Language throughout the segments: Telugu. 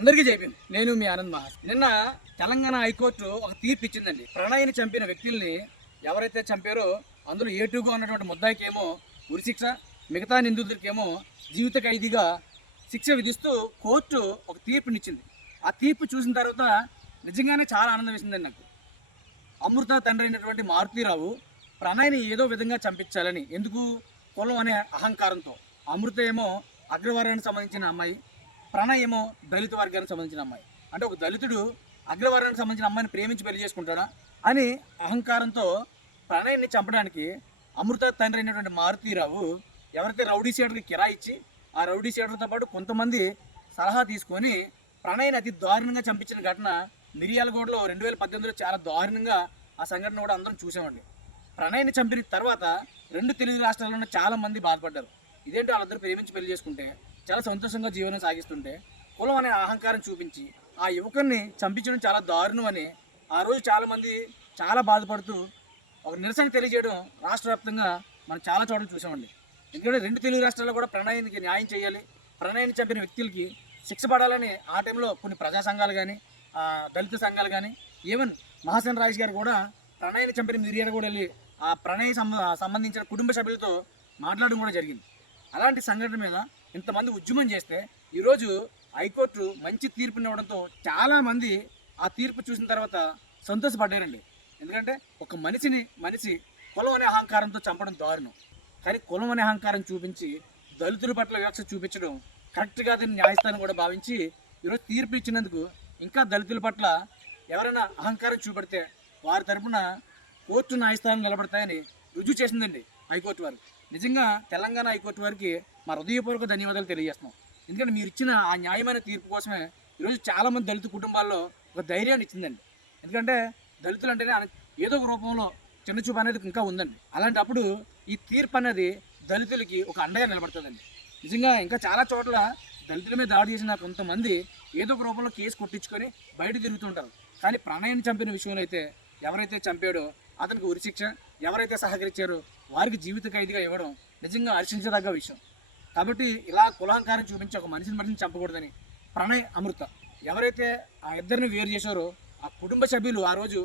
అందరికీ చెప్పింది నేను మీ ఆనంద్ మహాస్ నిన్న తెలంగాణ హైకోర్టు ఒక తీర్పు ఇచ్చిందండి. ప్రణయ్ని చంపిన వ్యక్తుల్ని ఎవరైతే చంపారో అందులో ఏటుగా ఉన్నటువంటి ముద్దాయికేమో ఉరిశిక్ష మిగతా నిందితులకేమో జీవిత ఖైదీగా శిక్ష విధిస్తూ కోర్టు ఒక తీర్పునిచ్చింది ఆ తీర్పు చూసిన తర్వాత నిజంగానే చాలా ఆనందం వేసిందండి నాకు. అమృత తండ్రి అయినటువంటి మారుతీరావు ప్రణయ్ని ఏదో విధంగా చంపించాలని. ఎందుకు? కులం అనే అహంకారంతో. అమృత ఏమో అగ్రవర్యానికి సంబంధించిన అమ్మాయి. ప్రణయ్ ఏమో దళిత వర్గానికి సంబంధించిన అమ్మాయి. అంటే ఒక దళితుడు అగ్రవర్గానికి సంబంధించిన అమ్మాయిని ప్రేమించి పెళ్ళి చేసుకుంటాడా అని అహంకారంతో ప్రణయ్ని చంపడానికి అమృత తండ్రి అయినటువంటి మారుతీరావు ఎవరైతే రౌడీ సీడర్కి కిరాయి ఇచ్చి ఆ రౌడీ సీడర్తో పాటు కొంతమంది సలహా తీసుకొని ప్రణయ్ని అతి దారుణంగా చంపించిన ఘటన మిరియాలగూడలో రెండు వేల పద్దెనిమిదిలో చాలా దారుణంగా ఆ సంఘటన కూడా అందరం చూసామండి. ప్రణయ్ని చంపిన తర్వాత రెండు తెలుగు రాష్ట్రాల్లో చాలా మంది బాధపడ్డారు. ఇదేంటి వాళ్ళందరూ ప్రేమించి పెళ్ళి చేసుకుంటే? చాలా సంతోషంగా జీవనం సాగిస్తుంటే కులం అనే అహంకారం చూపించి ఆ యువకుడిని చంపించడం చాలా దారుణం అని ఆ రోజు చాలామంది చాలా బాధపడుతూ ఒక నిరసన తెలియజేయడం రాష్ట్ర వ్యాప్తంగా మనం చాలా చోట్ల చూసామండి. ఎందుకంటే రెండు తెలుగు రాష్ట్రాల్లో కూడా ప్రణయానికి న్యాయం చేయాలి. ప్రణయాన్ని చంపిన వ్యక్తులకి శిక్ష పడాలని ఆ టైంలో కొన్ని ప్రజా సంఘాలు కానీ దళిత సంఘాలు కానీ ఈవెన్ మహాసేన రాజేష్ గారు కూడా ప్రణయాన్ని చంపిన మిర్యాడ కూడా వెళ్ళి ఆ ప్రణయ సంబంధించిన కుటుంబ సభ్యులతో మాట్లాడడం కూడా జరిగింది. అలాంటి సంఘటన మీద ఇంతమంది ఉద్యమం చేస్తే ఈరోజు హైకోర్టు మంచి తీర్పునివ్వడంతో చాలామంది ఆ తీర్పు చూసిన తర్వాత సంతోషపడ్డారండి. ఎందుకంటే ఒక మనిషిని మనిషి కులం అనే అహంకారంతో చంపడం దారుణం. కానీ కులం అనే అహంకారం చూపించి దళితుల పట్ల వివక్ష చూపించడం కరెక్ట్ కాదని న్యాయస్థానం కూడా భావించి ఈరోజు తీర్పు ఇచ్చినందుకు ఇంకా దళితుల పట్ల ఎవరైనా అహంకారం చూపెడితే వారి తరపున కోర్టు న్యాయస్థానం నిలబడతాయని రుజువు చేసిందండి. హైకోర్టు వారు నిజంగా తెలంగాణ హైకోర్టు వారికి మా హృదయపూర్వక ధన్యవాదాలు తెలియజేస్తున్నాం. ఎందుకంటే మీరు ఇచ్చిన ఆ న్యాయమైన తీర్పు కోసమే ఈరోజు చాలామంది దళిత కుటుంబాల్లో ఒక ధైర్యాన్ని ఇచ్చిందండి. ఎందుకంటే దళితులు అంటేనే ఏదో ఒక రూపంలో చిన్నచూపు అనేది ఇంకా ఉందండి. అలాంటప్పుడు ఈ తీర్పు అనేది దళితులకి ఒక అండగా నిలబడుతుందండి. నిజంగా ఇంకా చాలా చోట్ల దళితుల మీద దాడి చేసిన కొంతమంది ఏదో ఒక రూపంలో కేసు కొట్టించుకొని బయట తిరుగుతుంటారు కానీ ప్రాణాయాన్ని చంపిన విషయంలో అయితే ఎవరైతే చంపాడో అతనికి ఉరిశిక్ష ఎవరైతే సహకరించారో వారికి జీవిత ఖైదీగా ఇవ్వడం నిజంగా హర్షించదగ్గ విషయం. కాబట్టి ఇలా కులహంకారం చూపించి ఒక మనిషిని మనిషిని చంపకూడదని ప్రణయ్ అమృత ఎవరైతే ఆ ఇద్దరిని వేరు చేశారో ఆ కుటుంబ సభ్యులు ఆ రోజు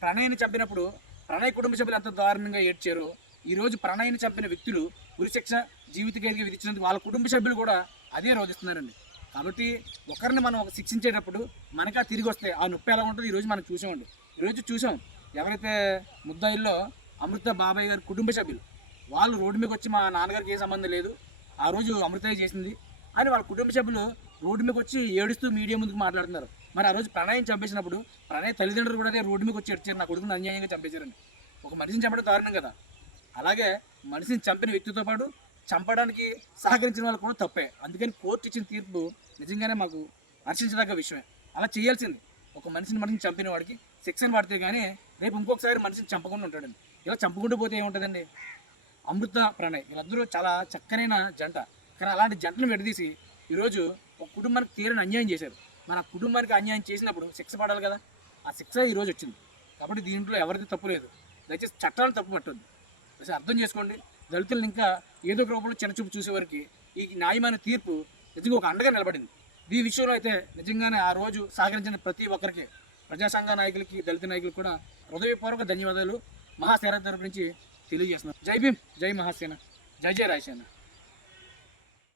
ప్రణయ్ని చంపినప్పుడు ప్రణయ్ కుటుంబ సభ్యులు ఎంత దారుణంగా ఏడ్చారో ఈరోజు ప్రణయ్ని చంపిన వ్యక్తులు ఉరిశిక్ష జీవిత ఖైదీగా విధించినందుకు వాళ్ళ కుటుంబ సభ్యులు కూడా అదే రోధిస్తున్నారండి. కాబట్టి ఒకరిని మనం ఒక శిక్షించేటప్పుడు మనకా తిరిగి వస్తే ఆ నొప్పి ఎలా ఉంటుందో? ఈరోజు మనం చూసామండి. ఈరోజు చూసాం ఎవరైతే ముద్దాయిల్లో అమృత బాబాయ్ గారి కుటుంబ సభ్యులు. వాళ్ళు రోడ్డు మీదకి వచ్చి మా నాన్నగారికి ఏ సంబంధం లేదు. ఆ రోజు అమృతయ్య చేసింది. అని వాళ్ళ కుటుంబ సభ్యులు రోడ్డు మీదకి వచ్చి ఏడుస్తూ మీడియా ముందుకు మాట్లాడుతున్నారు. మరి ఆ రోజు ప్రణయం చంపేసినప్పుడు ప్రణయ తల్లిదండ్రులు కూడా రోడ్డు మీదకి వచ్చి ఏడ్చారు. నా కొడుకుని అన్యాయంగా చంపేశారని. ఒక మనిషిని చంపడం దారుణం కదా. అలాగే మనిషిని చంపిన వ్యక్తితో పాటు చంపడానికి సహకరించిన వాళ్ళు కూడా తప్పే. అందుకని కోర్టు ఇచ్చిన తీర్పు నిజంగానే మాకు హర్షించదగ్గ విషయమే. అలా చేయాల్సింది. ఒక మనిషిని మనిషిని చంపిన వాడికి శిక్షను పడితే కానీ రేపు ఇంకొకసారి మనిషిని చంపకుండా ఉంటాడండి. ఇలా చంపకుండా పోతే ఏముంటుందండి? అమృత ప్రణయ్. వీళ్ళందరూ చాలా చక్కనైన జంట. కానీ అలాంటి జంటను విడదీసి ఈరోజు ఒక కుటుంబానికి తీరని అన్యాయం చేశారు. మన కుటుంబానికి అన్యాయం చేసినప్పుడు శిక్ష పడాలి కదా? ఆ శిక్ష ఈరోజు వచ్చింది. కాబట్టి దీంట్లో ఎవరిది తప్పు లేదు. దయచేసి చట్టాలను తప్పు పట్టొద్దు. దయచేసి అర్థం చేసుకోండి. దళితులను ఇంకా ఏదో ఒక రూపంలో చిన్నచూపు చూసేవారికి ఈ న్యాయమైన తీర్పు నిజంగా ఒక అండగా నిలబడింది. ఈ విషయంలో అయితే నిజంగానే ఆ రోజు సహకరించిన ప్రతి ఒక్కరికి ప్రజాసంఘ నాయకులకి దళిత నాయకులకు కూడా హృదయపూర్వక ధన్యవాదాలు. మహాసేన తరపు నుంచి తెలియజేస్తున్నారు జై భీమ్ జై మహాసేన జై జై రాయసేన.